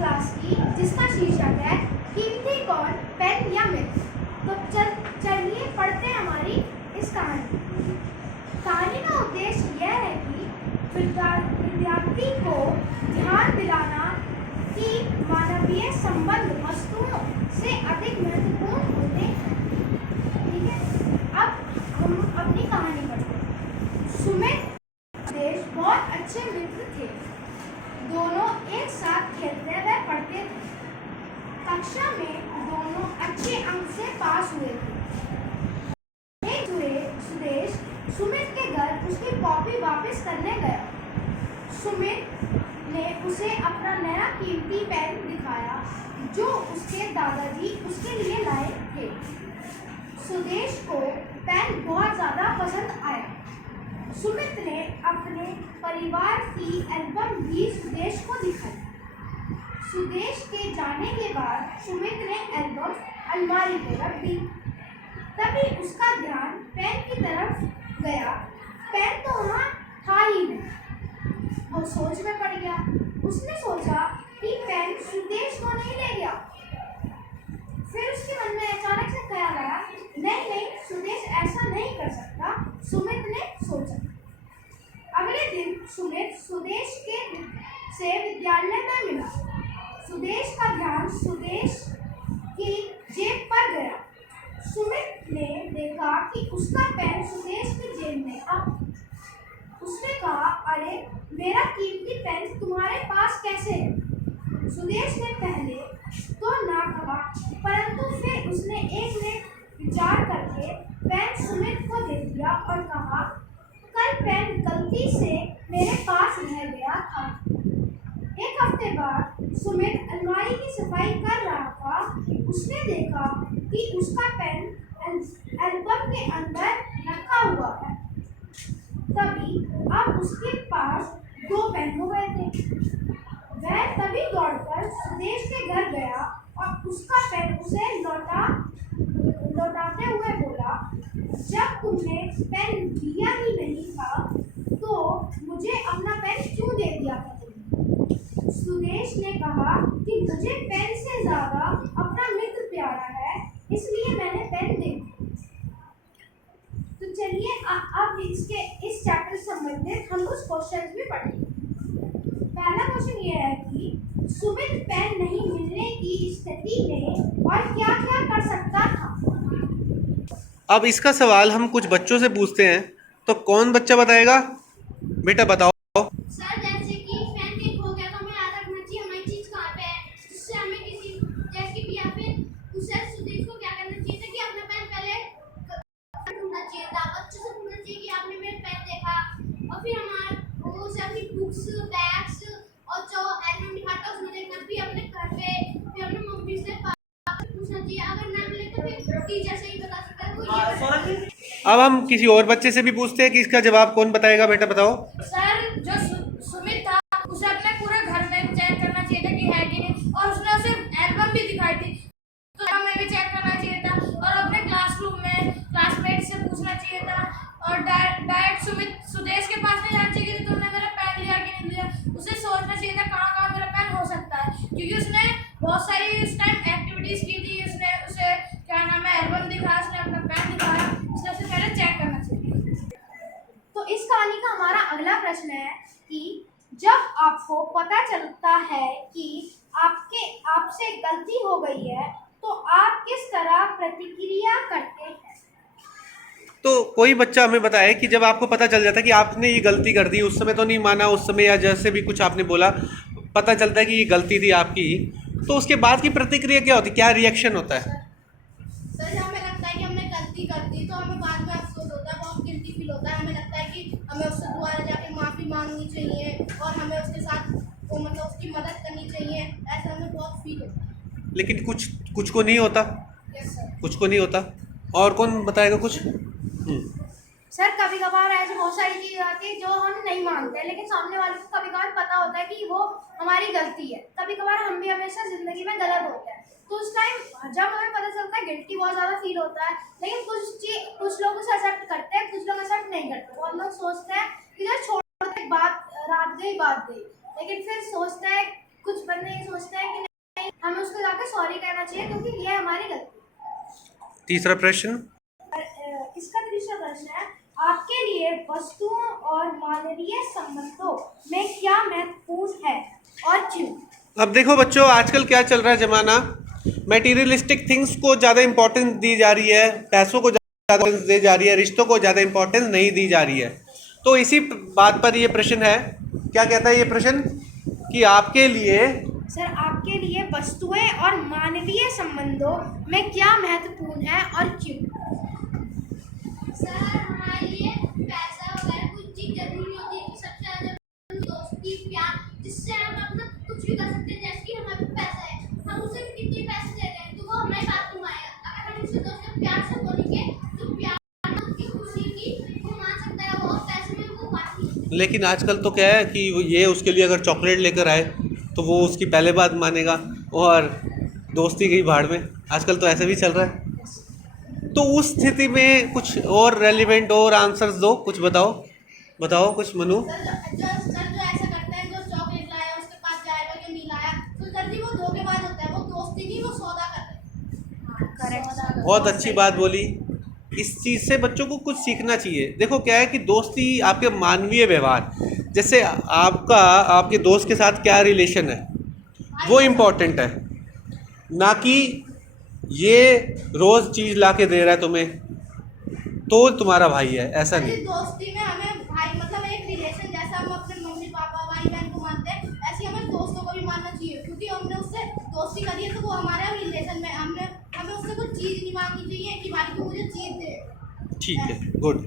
Class की, जिसका शीर्षक है कीमती कौन, पेन या मित्र। तो चलिए पढ़ते हैं हमारी इस कहानी। कहानी का उद्देश्य यह है कि विद्यार्थी को ध्यान दिलाना कि मानवीय संबंध वस्तुओं से अधिक महत्वपूर्ण होते हैं। ठीक है, अब हम अपनी कहानी पढ़ते हैं। सुमित सुदेश बहुत अच्छे मित्र थे। दोनों एक साथ खेलते व पढ़ते थे। कक्षा में दोनों अच्छे अंक से पास हुए थे। एक सुदेश सुमित के घर उसकी कॉपी वापस करने गया। सुमित ने उसे अपना नया कीमती पेन दिखाया जो उसके दादाजी उसके लिए लाए थे। सुदेश को पेन बहुत ज़्यादा पसंद आया। सुमित ने अपने परिवार की एल्बम भी सुदेश को दिखाई। सुदेश के जाने के बाद सुमित ने एल्बम अलमारी में रख दी। तभी उसका ध्यान पेन की तरफ गया। पेन तो वहाँ था ही नहीं। वो सोच में पड़ गया। उसने सोचा कि पेन सुदेश को नहीं ले गया। फिर उसके मन में अचानक से ख्याल आया, नहीं, सुदेश ऐसा नहीं कर सकता। सुमित ने सोचा। अगले दिन सुमित सुदेश से विद्यालय में मिला। सुदेश का ध्यान सुदेश की जेब पर गया। सुमित ने देखा कि उसका पेन सुदेश की जेब में था। उसने कहा, अरे मेरा कीमती पेन तुम्हारे पास कैसे है? सुदेश ने पहले तो ना कहा, परंतु फिर उसने एक मिनट विचार करके पेन सुमित को दे दिया और कहा, कल पेन गलती से मेरे पास रह गया था। एक हफ्ते बाद सुमित अलमारी की सफाई कर रहा था। उसने देखा कि उसका पेन एल्बम के अंदर रखा हुआ है। तभी अब उसके पास 2 पेन हो गए थे। वह तभी दौड़कर सुदेश के घर गया और उसका पेन उसे लौटाते हुए बोला, जब तुमने पेन दिया ही नहीं था तो मुझे अपना पेन क्यों दे दिया था तुमने? सुदेश ने कहा कि मुझे पेन से ज्यादा अपना मित्र प्यारा है, इसलिए मैंने पेन दे दिया। तो चलिए अब इस चैप्टर से संबंधित हम कुछ क्वेश्चंस भी पढ़ेंगे। पहला क्वेश्चन ये है कि सुमित पेन नहीं मिलने की स्थिति में और क्या क्या कर सकता था। अब इसका सवाल हम कुछ बच्चों से पूछते हैं, तो कौन बच्चा बताएगा? बेटा बताओ। सर, जैसे कि पेन कहीं खो गया तो हमें याद रखना चाहिए हमारी चीज कहाँ पे है, जिससे हमें किसी जैसे कि या फिर उसे सुदेश को क्या करना चाहिए था कि अपना पेन पहले ढूंढना चाहिए था, अच्छे से ढूंढना चाहिए कि आपने मेरा पेन देखा, और फिर हमारा उसे अपनी बुक्स, बैग्स और जो एल्बम दिखाता उसमें देखना, फिर अपने घर पे फिर अपने मम्मी से पूछना चाहिए। अगर ना मिले तो फिर टीचर से ही बता सकता है। अब हम किसी और बच्चे से भी पूछते हैं कि इसका जवाब कौन बताएगा। बेटा बताओ। सर, जो सुमित था उसे अपने पूरे घर में चेक करना चाहिए था कि है कि नहीं, और उसने उसे एल्बम भी दिखाई थी तो एल्बम में भी चेक करना चाहिए था, और अपने क्लासरूम में क्लासमेट से पूछना चाहिए था, और डायरेक्ट सुदेश के पास नहीं जाना चाहिए कि तुमने मेरा पेन लिया कि नहीं लिया। उसे सोचना चाहिए था कहाँ कहाँ मेरा पेन हो सकता है, क्योंकि उसने बहुत सारी उस टाइम एक्टिविटीज की थी। उसने उसे क्या नाम है एल्बम दिखाया, उसने अपना पेन दिखाया, उसने उसे पहले चेक करना चाहिए। तो इस कहानी का हमारा अगला प्रश्न है कि जब आपको पता चलता है कि आपसे गलती हो गई है तो आप किस तरह प्रतिक्रिया करते हैं। तो कोई बच्चा हमें बताए कि जब आपको पता चल जाता है कि आपने ये गलती कर दी, उस समय तो नहीं माना, उस समय या जैसे भी कुछ आपने बोला, पता चलता है कि ये गलती थी आपकी, तो उसके बाद की प्रतिक्रिया क्या होती है, क्या रिएक्शन होता है? सर, हमें लगता है कि हमने गलती कर दी तो हमें बाद में अफसोस होता है, बहुत गिल्टी फील होता है। हमें लगता है कि हमें उससे दोबारा जाके माफ़ी मांगनी चाहिए और हमें उसके साथ मतलब उसकी मदद करनी चाहिए, ऐसा हमें बहुत फील होता है। लेकिन कुछ को नहीं होता। Yes sir. कुछ को नहीं होता। और कौन बताएगा कुछ? सर, कभी कभार ऐसी बहुत सारी चीजें आती है जो हम नहीं मानते, लेकिन सामने वाले को कभी कभार पता होता है कि वो हमारी गलती है। कभी कभार हम भी हमेशा जिंदगी में गलत होते हैं, तो उस टाइम जब हमें पता चलता है गिल्टी बहुत ज्यादा फील होता है। लेकिन कुछ लोग उसे एक्सेप्ट करते हैं, कुछ लोग एक्सेप्ट नहीं करते। बहुत लोग सोचते हैं कि जो छोड़ बात रात गई बात गई, लेकिन फिर सोचते हैं कुछ बंदे ये सोचते हैं कि नहीं, हमें उसको जाके सॉरी कहना चाहिए क्योंकि ये हमारी गलती है। तीसरा प्रश्न, इसका तीसरा प्रश्न है, आपके लिए वस्तुओं और मानवीय संबंधों में क्या महत्वपूर्ण है और क्यों? अब देखो बच्चों, आजकल क्या चल रहा है ज़माना, मटेरियलिस्टिक थिंग्स को ज़्यादा इंपॉर्टेंस दी जा रही है, पैसों को ज़्यादा इंपॉर्टेंस दी जा रही है, रिश्तों को ज़्यादा इंपॉर्टेंस नहीं दी जा रही है। तो इसी बात पर ये प्रश्न है, क्या कहता है ये प्रश्न कि आपके लिए सर, आपके लिए वस्तुएं और मानवीय संबंधों में क्या महत्वपूर्ण है और क्यों? सर हमारे लिए पैसा वगैरह कुछ चीज जरूरी होती है, सबसे ज्यादा दोस्ती प्यार, जिससे हम अपना कुछ भी कर सकते हैं। जैसे कि हमारे पास पैसा है, हम उसे भी कितने पैसे दे दें तो वो हमारी बात को मानेगा। अगर हम उसे दोस्त से प्यार से बोलेंगे तो प्यार में उसकी खुशी की वो मान सकता है, वो पैसे में वो बात नहीं। लेकिन आजकल तो क्या है कि ये उसके लिए अगर चॉकलेट लेकर आए तो वो उसकी पहले बात मानेगा, और दोस्ती गई भाड़ में। आजकल तो ऐसे भी चल रहा है। तो उस स्थिति में कुछ और रेलिवेंट और आंसर्स दो, कुछ बताओ कुछ मनु। सर जो ऐसा करता है, जो चॉकलेट लाया उसके पास जाएगा जो नहीं लाया, तो जल्दी वो धोखेबाज होता है, वो दोस्ती नहीं, वो सौदा करता है। करेक्ट। बहुत अच्छी बात बोली। इस चीज़ से बच्चों को कुछ सीखना चाहिए। देखो क्या है कि दोस्ती आपके मानवीय व्यवहार, जैसे आपका आपके दोस्त के साथ क्या रिलेशन है वो इम्पोर्टेंट है, ना कि ये रोज़ चीज़ ला के दे रहा है तुम्हें तो तुम्हारा भाई है, ऐसा नहीं। दोस्ती में हमें भाई मतलब एक रिलेशन, जैसा हम अपने मम्मी पापा भाई बहन को मानते हैं, ऐसे ही हमें दोस्तों को भी मानना चाहिए, क्योंकि हमने उससे दोस्ती करी है तो वो हमारा रिलेशन में, हमें उससे कुछ चीज़ नहीं मांगनी चाहिए कि भाई तू मुझे चीज़ दे। ठीक है, गुड।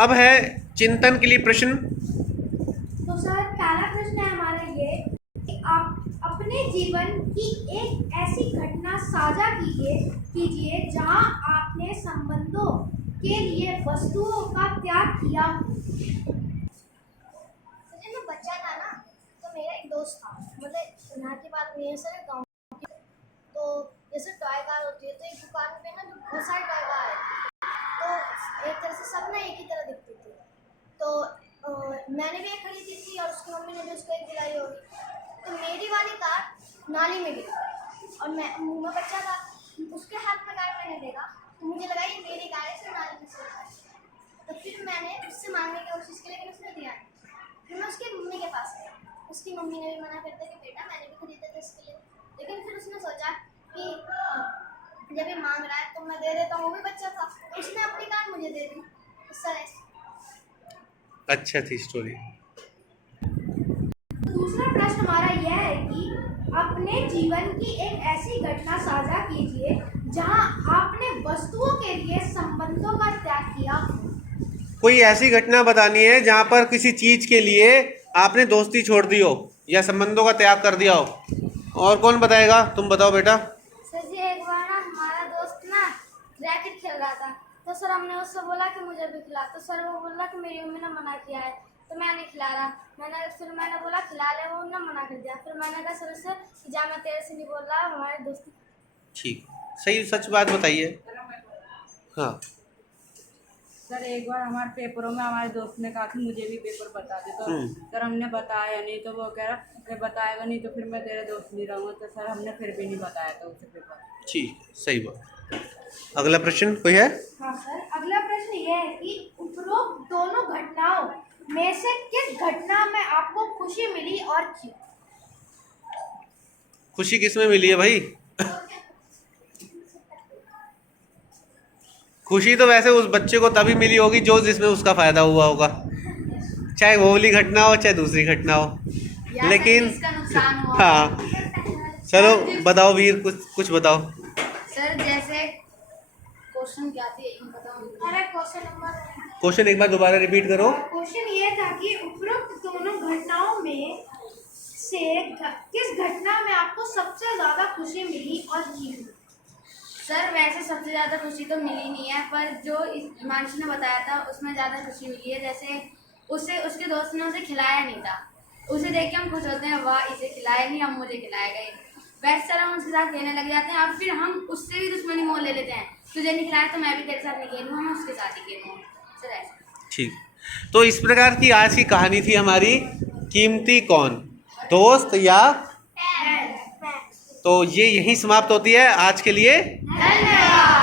अब है चिंतन के लिए प्रश्न। तो सर, पहला प्रश्न है हमारा ये कि आप अपने जीवन की एक ऐसी घटना साझा कीजिए जहां आपने संबंधों के लिए वस्तुओं का त्याग किया। जब मैं बच्चा था ना, तो मेरा एक दोस्त था, मतलब यहाँ की बात नहीं है सर, गाँव की। तो जैसे टॉय कार होती है, तो एक दुकान पे ना बहुत सारी टॉय कार है, तो एक तरह से सब ना एक ही तरह दिखती थी। तो मैंने भी एक खरीदी थी और उसकी मम्मी ने भी उसको एक दिलाई होगी। तो मेरी वाली कार नाली में गिरी और मैं मुँह में बच्चा था, उसके हाथ में कार मैंने देखा तो मुझे लगा ये मेरी कार है, इसे नाली में से उठाई। तो फिर मैंने उससे मांगने की कोशिश की, लेकिन उसने दिया नहीं। फिर मैं उसकी मम्मी के पास गया, उसकी मम्मी ने भी मना कर दिया कि बेटा मैंने भी खरीदा था इसके लिए। लेकिन फिर उसने सोचा कि जब ये मांग रहा है तो मैं दे देता हूँ, वो भी बच्चा था, उसने अपनी कार मुझे दे दी। इस तरह से अच्छा थी स्टोरी। दूसरा प्रश्न हमारा यह है कि अपने जीवन की एक ऐसी घटना साझा कीजिए जहां आपने वस्तुओं के लिए संबंधों का त्याग किया। कोई ऐसी घटना बतानी है जहाँ पर किसी चीज़ के लिए आपने दोस्ती छोड़ दी हो या संबंधों का त्याग कर दिया हो। और कौन बताएगा? तुम बताओ बेटा। सर जी, एक बार ना हमारा दोस्त ना रैकेट खेल रहा था, तो सर हमने उससे बोला कि मुझे भी खिला, तो सर वो बोला कि मेरी मम्मी ने मना किया है तो मैं नहीं खिला रहा। मैंने बोला खिला ले, वो ना मना कर दिया। फिर मैंने कहा सर से कि जा, मैं तेरे से नहीं बोल रहा, हमारे दोस्ती। ठीक, सही सच बात बताइए। हाँ सर, एक बार हमारे पेपरों में हमारे दोस्त ने कहा कि मुझे भी पेपर बता दे, तो सर हमने बताया नहीं, तो वो कह रहा कि बताएगा नहीं तो फिर मैं तेरे दोस्त नहीं रहूँगा, तो सर हमने फिर भी नहीं बताया था उसे पेपर। ठीक, सही बात। अगला प्रश्न कोई है? हाँ सर, अगला प्रश्न यह है कि उपरोक्त दोनों घटनाओं में से किस घटना में आपको खुशी मिली और क्यों? खुशी किस में मिली है भाई? खुशी तो वैसे उस बच्चे को तभी मिली होगी जो जिसमें उसका फायदा हुआ होगा, चाहे वो वाली घटना हो चाहे दूसरी घटना हो। लेकिन हाँ, चलो बताओ वीर, कुछ बताओ। सर जैसे क्वेश्चन क्या थे बताओ। अरे क्वेश्चन क्वेश्चन एक बार दोबारा रिपीट करो। क्वेश्चन ये था कि उपरोक्त दोनों घटनाओं में से किस घटना में आपको सबसे ज्यादा खुशी मिली और क्यों? सर वैसे सबसे ज़्यादा खुशी तो मिली नहीं है, पर जो हिमांशु ने बताया था उसमें ज़्यादा खुशी मिली है। जैसे उसके दोस्त ने उसे खिलाया नहीं था, उसे देख के हम खुश होते हैं, वाह इसे खिलाया नहीं, अब मुझे खिलाएगा ये। वैसे सर हम उसके साथ खेलने लग जाते हैं और फिर हम उससे भी दुश्मनी मोल ले लेते हैं, तुझे नहीं खिलाया तो मैं भी तेरे साथ नहीं खेलूँगा, मैं उसके साथ ही खेलूँगा। सर ऐसा। ठीक, तो इस प्रकार की आज की कहानी थी हमारी कीमती कौन। दोस्त या तो ये यहीं समाप्त होती है आज के लिए। धन्यवाद।